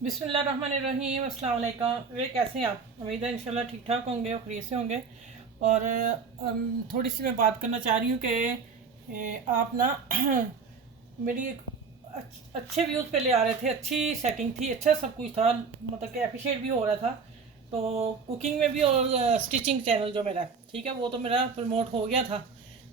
बिस्मिल्लाहिर्रहमानिर्रहीम, अस्सलाम वालेकुम। वे कैसे हैं आप? उम्मीद है इंशाल्लाह ठीक ठाक होंगे और खैरियत से होंगे। और थोड़ी सी मैं बात करना चाह रही हूँ कि आप ना मेरी अच्छे व्यूज़ पे ले आ रहे थे, अच्छी सेटिंग थी, अच्छा सब कुछ था, मतलब कि अप्रिशिएट भी हो रहा था। तो कुकिंग में भी और स्टिचिंग चैनल जो मेरा, ठीक है, वो तो मेरा प्रमोट हो गया था।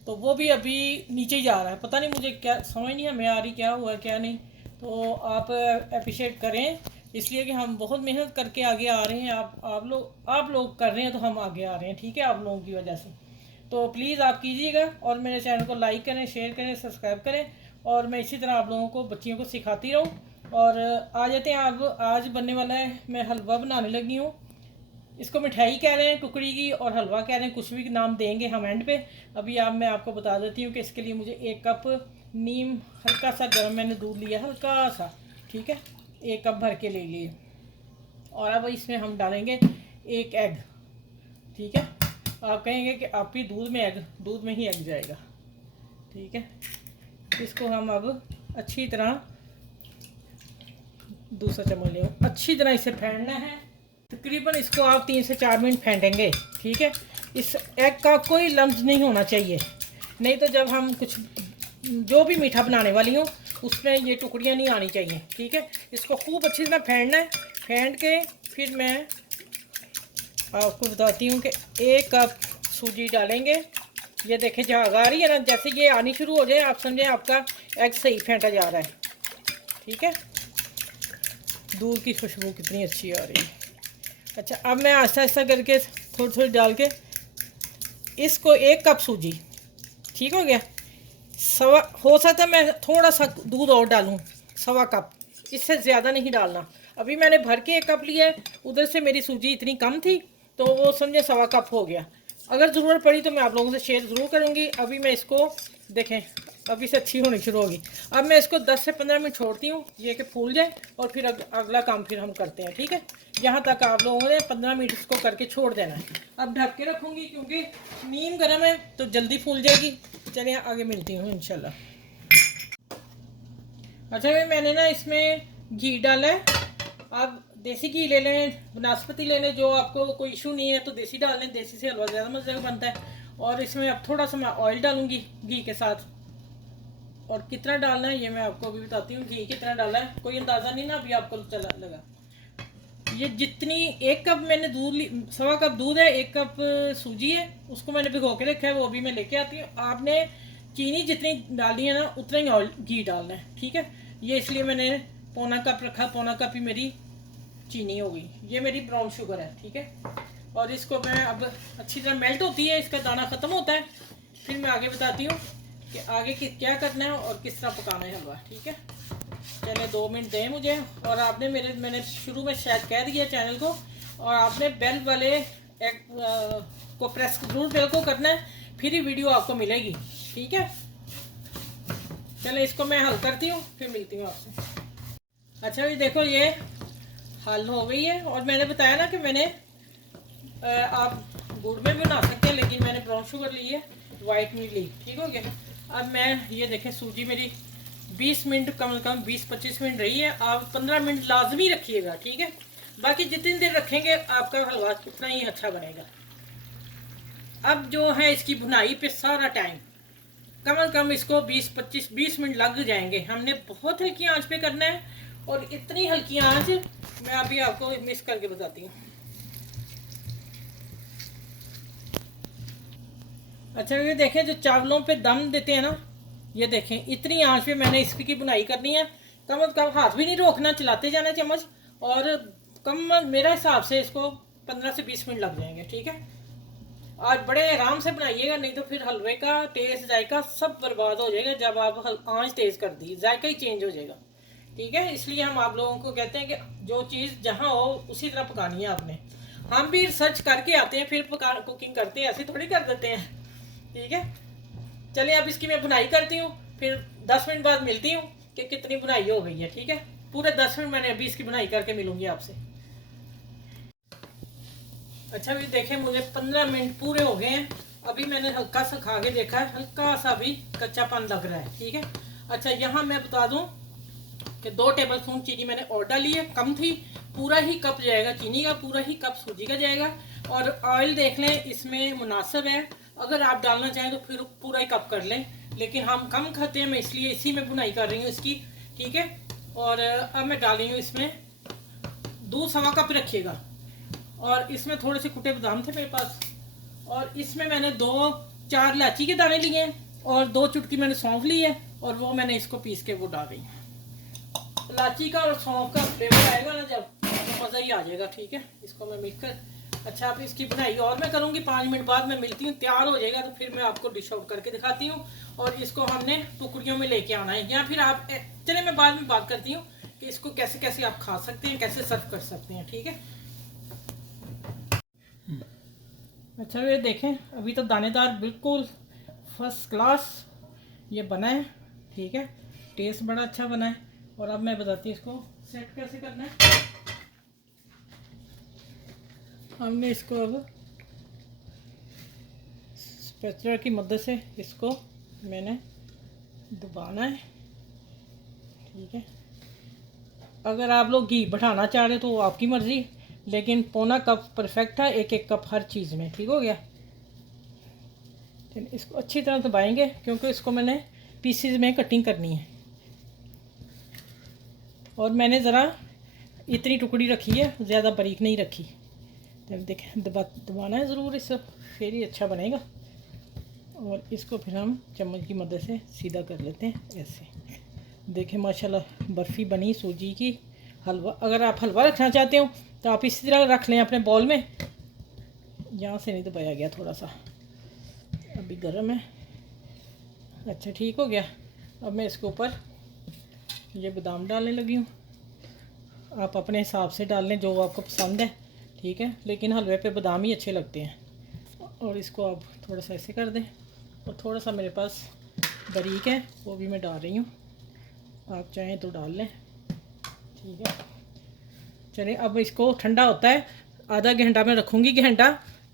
तो वो भी अभी नीचे ही जा रहा है, पता नहीं मुझे क्या समझ नहीं है मैं आ रही, क्या हुआ क्या नहीं। तो आप अप्रिशिएट करें, इसलिए कि हम बहुत मेहनत करके आगे आ रहे हैं। आप लोग कर रहे हैं तो हम आगे आ रहे हैं, ठीक है, आप लोगों की वजह से। तो प्लीज़ आप कीजिएगा और मेरे चैनल को लाइक करें, शेयर करें, सब्सक्राइब करें। और मैं इसी तरह आप लोगों को, बच्चियों को सिखाती रहूँ। और आ जाते हैं, आप आज बनने वाला है, मैं हलवा बनाने लगी हूँ। इसको मिठाई कह रहे हैं टुकड़ी की, और हलवा कह रहे हैं, कुछ भी नाम देंगे हम एंड पे। अभी मैं आपको बता देती हूँ कि इसके लिए मुझे 1 कप नीम, हल्का सा गर्म मैंने दूध लिया, हल्का सा, ठीक है, 1 कप भर के ले लिए। और अब इसमें हम डालेंगे 1 एग, ठीक है। आप कहेंगे कि आपकी दूध में ही एग जाएगा, ठीक है। इसको हम अब अच्छी तरह, दूसरा चम्मच ले, अच्छी तरह इसे फेंटना है। तकरीबन इसको आप 3 से 4 मिनट फेंटेंगे, ठीक है। इस एग का कोई लम्स नहीं होना चाहिए, नहीं तो जब हम कुछ जो भी मीठा बनाने वाली हूँ उसमें ये टुकड़ियाँ नहीं आनी चाहिए, ठीक है। इसको खूब अच्छी तरह फेंटना है। फेंट के फिर मैं आपको बताती हूँ कि 1 कप सूजी डालेंगे। ये देखें झाग आ रही है ना, जैसे ये आनी शुरू हो जाए आप समझें आपका एग सही फेंटा जा रहा है, ठीक है। दूध की खुशबू कितनी अच्छी आ रही है। अच्छा, अब मैं आहिस्ता आहिस्ता करके थोड़ी थोड़ी डाल के इसको 1 कप सूजी, ठीक हो गया। सवा हो सकता है मैं थोड़ा सा दूध और डालूं, 1.25 कप, इससे ज़्यादा नहीं डालना। अभी मैंने भर के 1 कप लिया है, उधर से मेरी सूजी इतनी कम थी तो वो समझे 1.25 कप हो गया। अगर ज़रूरत पड़ी तो मैं आप लोगों से शेयर ज़रूर करूँगी। अभी मैं इसको देखें, अभी से अच्छी होनी शुरू होगी। अब मैं इसको 10 से 15 मिनट छोड़ती हूँ, ये कि फूल जाए, और फिर अगला काम फिर हम करते हैं, ठीक है। यहाँ तक आप लोगों ने 15 मिनट इसको करके छोड़ देना है। अब ढक के रखूँगी क्योंकि नीम गर्म है तो जल्दी फूल जाएगी। चलिए आगे मिलती हूँ इंशाल्लाह। अच्छा भाई, मैंने ना इसमें घी डाला है। आप देसी घी ले लें, वनस्पति ले लें, जो आपको कोई इशू नहीं है तो देसी डाल लें, देसी से हलवा ज़्यादा मज़े बनता है। और इसमें अब थोड़ा सा मैं ऑयल डालूंगी घी के साथ। और कितना डालना है ये मैं आपको अभी बताती हूँ। घी कितना डाला है कोई अंदाज़ा नहीं ना अभी आपको चला लगा। ये जितनी 1 कप मैंने दूध ली, 1.25 कप दूध है, 1 कप सूजी है, उसको मैंने भिगो के रखा है, वो अभी मैं लेके आती हूँ। आपने चीनी जितनी डाली है ना उतना ही ऑयल घी डालना है, ठीक है। ये इसलिए मैंने 1.25 कप रखा, 1.25 कप ही मेरी चीनी हो गई। ये मेरी ब्राउन शुगर है, ठीक है। और इसको मैं अब अच्छी तरह मेल्ट होती है, इसका दाना ख़त्म होता है, फिर मैं आगे बताती हूँ कि आगे क्या करना है और किस तरह पकाना है हलवा, ठीक है। चले 2 मिनट दें मुझे। और आपने मैंने शुरू में शायद कह दिया चैनल को, और आपने बेल वाले को प्रेस जरूर बेल को करना है, फिर ही वीडियो आपको मिलेगी, ठीक है। चले इसको मैं हल करती हूँ, फिर मिलती हूँ आपसे। अच्छा जी, देखो ये हल हो गई है। और मैंने बताया ना कि मैंने आप गुड़ में भी बना सकते हैं, लेकिन मैंने ब्राउन शुगर ली है, वाइट नहीं ली, ठीक हो गया। अब मैं ये देखें सूजी मेरी 20 मिनट, कम से कम 20-25 मिनट रही है। आप 15 मिनट लाजमी रखिएगा, ठीक है। बाकी जितनी देर रखेंगे आपका हलवा उतना ही अच्छा बनेगा। अब जो है इसकी भुनाई पे सारा टाइम, कम से कम इसको 20 मिनट लग जाएंगे। हमने बहुत हल्की आंच पे करना है, और इतनी हल्की आंच मैं अभी आपको मिक्स करके बताती हूँ। अच्छा ये देखें, जो चावलों पे दम देते हैं ना, ये देखें इतनी आंच पे मैंने इसकी बुनाई करनी है। कम से कम हाथ भी नहीं रोकना, चलाते जाना चम्मच। और कम मेरे हिसाब से इसको 15 से 20 मिनट लग जाएंगे, ठीक है। आज बड़े आराम से बनाइएगा, नहीं तो फिर हलवे का टेस्ट, जायका सब बर्बाद हो जाएगा। जब आप आंच तेज़ कर दी, जायका ही चेंज हो जाएगा, ठीक है। इसलिए हम आप लोगों को कहते हैं कि जो चीज़ जहाँ हो उसी तरह पकानी है आपने। हम भी रिसर्च करके आते हैं, फिर कुकिंग करते हैं, ऐसे थोड़ी कर देते हैं, ठीक है। चलिए अब इसकी मैं बुनाई करती हूँ, फिर 10 मिनट बाद मिलती हूँ कि कितनी बुनाई हो गई है, ठीक है। पूरे 10 मिनट मैंने अभी इसकी बुनाई करके मिलूंगी आपसे। अच्छा भी देखें, मुझे 15 मिनट पूरे हो गए हैं। अभी मैंने हल्का सा खा के देखा है, हल्का सा भी कच्चापन लग रहा है, ठीक है। अच्छा यहाँ मैं बता दूँ कि 2 टेबलस्पून चीनी मैंने और डाली है, कम थी। पूरा ही कप जाएगा चीनी का, पूरा ही कप सूजी का जाएगा। और ऑयल देख लें इसमें मुनासिब है, अगर आप डालना चाहें तो फिर पूरा ही कप कर लें, लेकिन हम कम खाते हैं, मैं इसलिए इसी में बुनाई कर रही हूँ इसकी, ठीक है। और अब मैं डाल रही हूँ इसमें दूध, 1.25 कप रखिएगा। और इसमें थोड़े से कुटे बादाम थे मेरे पास, और इसमें मैंने 2-4 इलायची के दाने लिए हैं, और 2 चुटकी मैंने सौंफ ली है, और वो मैंने इसको पीस के वो डाल रही हूँ। इलायची का और सौंफ का फ्लेवर आएगा ना जब, तो मज़ा ही आ जाएगा, ठीक है। इसको मैं मिक्स कर, अच्छा आप इसकी बनाई और मैं करूँगी, 5 मिनट बाद मैं मिलती हूँ, तैयार हो जाएगा तो फिर मैं आपको डिश आउट करके दिखाती हूँ। और इसको हमने टुकड़ियों में लेके आना है, या फिर आप चले मैं बाद में बात करती हूँ कि इसको कैसे कैसे आप खा सकते हैं, कैसे सर्व कर सकते हैं, ठीक है। अच्छा ये देखें, अभी तो दानेदार बिल्कुल फर्स्ट क्लास ये बना है, ठीक है। टेस्ट बड़ा अच्छा बना है। और अब मैं बताती हूँ इसको सेट कैसे करना है। हमने इसको अब स्पैचुला की मदद से इसको मैंने दबाना है, ठीक है। अगर आप लोग घी बढ़ाना चाह रहे तो वो आपकी मर्ज़ी, लेकिन 1.25 कप परफेक्ट है, 1-1 कप हर चीज़ में, ठीक हो गया। इसको अच्छी तरह दबाएंगे क्योंकि इसको मैंने पीसीज में कटिंग करनी है। और मैंने ज़रा इतनी टुकड़ी रखी है, ज़्यादा बारीक नहीं रखी। तो देखें दबाना है ज़रूर, इससे फिर ही अच्छा बनेगा। और इसको फिर हम चम्मच की मदद से सीधा कर लेते हैं ऐसे। देखें माशाल्लाह बर्फ़ी बनी सूजी की। हलवा, अगर आप हलवा रखना चाहते हो तो आप इसी तरह रख लें अपने बॉल में। यहाँ से नहीं दबाया गया, थोड़ा सा अभी गर्म है। अच्छा ठीक हो गया। अब मैं इसके ऊपर ये बादाम डालने लगी हूँ। आप अपने हिसाब से डाल लें जो आपको पसंद है, ठीक है, लेकिन हलवे पे बादाम ही अच्छे लगते हैं। और इसको आप थोड़ा सा ऐसे कर दें। और थोड़ा सा मेरे पास बारीक है वो भी मैं डाल रही हूँ, आप चाहें तो डाल लें, ठीक है। चलिए अब इसको ठंडा होता है, आधा घंटा मैं रखूँगी, घंटा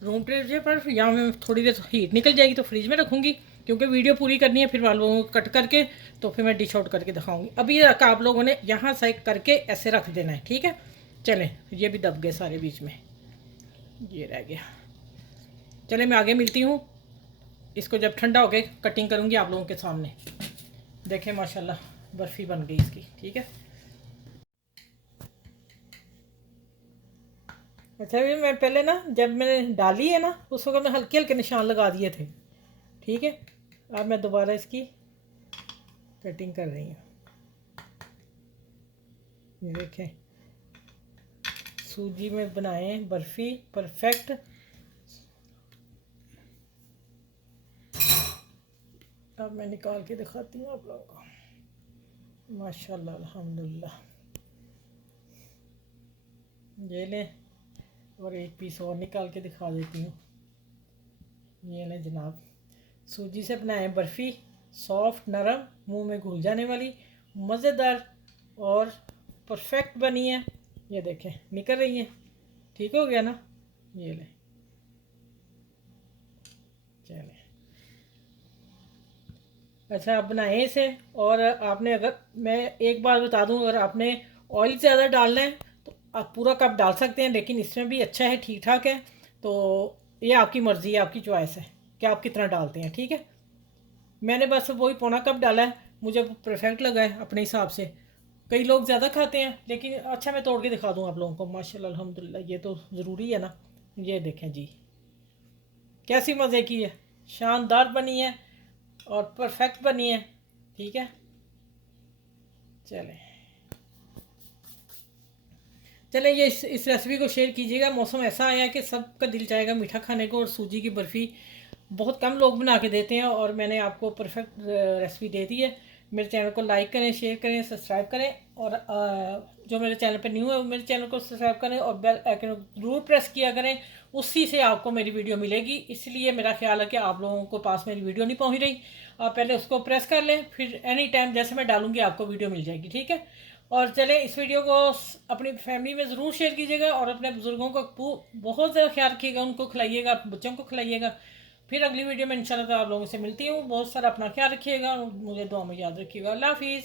रूम टेम्परेचर पर, या मैं थोड़ी देर हीट निकल जाएगी तो फ्रिज में रखूँगी, क्योंकि वीडियो पूरी करनी है। फिर वालों को कट करके तो फिर मैं डिश आउट करके दिखाऊँगी। अभी ये आप लोगों ने यहाँ से करके ऐसे रख देना है, ठीक है। चलें, ये भी दब गए सारे बीच में, ये रह गया। चले मैं आगे मिलती हूँ, इसको जब ठंडा हो गए कटिंग करूँगी आप लोगों के सामने। देखें माशाल्लाह बर्फ़ी बन गई इसकी, ठीक है। अच्छा भी मैं पहले ना जब मैंने डाली है ना उस वक्त मैं हल्के हल्के निशान लगा दिए थे, ठीक है। अब मैं दोबारा इसकी कटिंग कर रही हूँ। ये देखें सूजी में बनाए बर्फ़ी परफेक्ट। अब मैं निकाल के दिखाती हूँ आप लोगों को। माशाल्लाह अल्हम्दुलिल्लाह, ये लें और एक पीस और निकाल के दिखा देती हूँ। ये लें जनाब, सूजी से बनाए बर्फ़ी, सॉफ्ट नरम, मुंह में घुल जाने वाली, मज़ेदार और परफेक्ट बनी है। ये देखें निकल रही है, ठीक हो गया ना। ये लें, चलें। अच्छा आप बनाएं इसे। और आपने, अगर मैं एक बार बता दूं, अगर आपने ऑयल ज़्यादा डालना है तो आप पूरा कप डाल सकते हैं, लेकिन इसमें भी अच्छा है, ठीक ठाक है। तो ये आपकी मर्ज़ी है, आपकी चॉइस है कि आप कितना डालते हैं, ठीक है। मैंने बस वही 1.25 कप डाला है, मुझे परफेक्ट लगा है अपने हिसाब से। कई लोग ज़्यादा खाते हैं, लेकिन अच्छा मैं तोड़ के दिखा दूँ आप लोगों को। माशाल्लाह अल्हम्दुलिल्लाह, ये तो ज़रूरी है ना। ये देखें जी कैसी मज़े की है, शानदार बनी है और परफेक्ट बनी है, ठीक है। चलें चलें, ये इस रेसिपी को शेयर कीजिएगा। मौसम ऐसा आया है कि सबका दिल चाहेगा मीठा खाने को, और सूजी की बर्फ़ी बहुत कम लोग बना के देते हैं, और मैंने आपको परफेक्ट रेसिपी दे दी है। मेरे चैनल को लाइक करें, शेयर करें, सब्सक्राइब करें। और जो मेरे चैनल पर न्यू है वो मेरे चैनल को सब्सक्राइब करें और बेल आइकन ज़रूर प्रेस किया करें, उसी से आपको मेरी वीडियो मिलेगी। इसलिए मेरा ख्याल है कि आप लोगों को पास मेरी वीडियो नहीं पहुंच रही, आप पहले उसको प्रेस कर लें, फिर एनी टाइम जैसे मैं डालूंगी आपको वीडियो मिल जाएगी, ठीक है। और चलें, इस वीडियो को अपनी फैमिली में ज़रूर शेयर कीजिएगा, और अपने बुज़ुर्गों को बहुत ज़्यादा ख्याल रखिएगा, उनको खिलाइएगा, बच्चों को खिलाइएगा। फिर अगली वीडियो में इंशाल्लाह आप लोगों से मिलती हूँ। बहुत सारा अपना ख्याल रखिएगा, मुझे दुआ में याद रखिएगा। अल्लाह हाफिज़।